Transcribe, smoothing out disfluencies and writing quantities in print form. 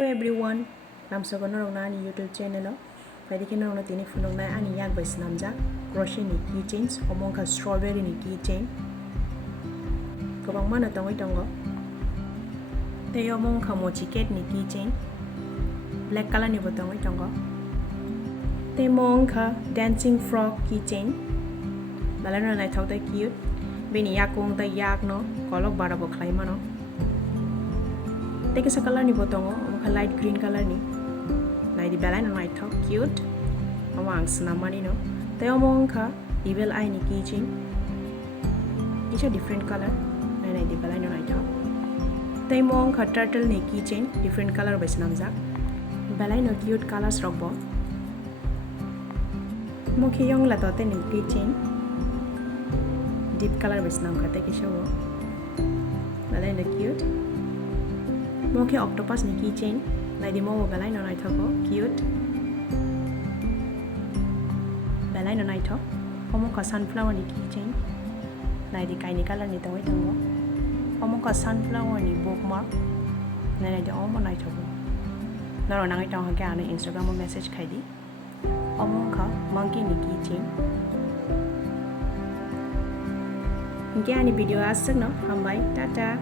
Hello everyone, nam so kono rong na ani YouTube channel lo. Pai dikhin rong na tini phone na ani Yakbai Swnamjak crochet ni keychains omong ka strawberry ni keychain. Kabang mana tongoi tongo. Te omong ka mochi cat ni keychain. Black color ni botongoi tongo. Te mong ka dancing frog keychain. Balana nai thok ta cute. Beni yakong ta yak no kolok bara bo khlai ma no. Take a color ni botongo, a light green color ni. Nai di balai no nai thok cute. Awang snamani no. Te omonka evil eye ni keychain. Each a different color. Nai di balai no nai thok. Te omonka turtle ni keychain different color by Swnamjak. Balai no cute colors rockbo. Mokhi yong la tote ni keychain. Deep color by Swnamjak te kishawo. Balai no cute. Moke octopus ni keychain. Nai di mo balai no nai thoko cute. Balai no nai thok. Omo ka sunflower ni keychain. Nai di kai ni color ni tawai tango. Omo ka sunflower ni bookmark. Nai di omo nai thoko. Naro nangai tong ha ane Instagram mo message khai di. Omo ka monkey ni keychain. Nke ani video asik no. Hambai tata.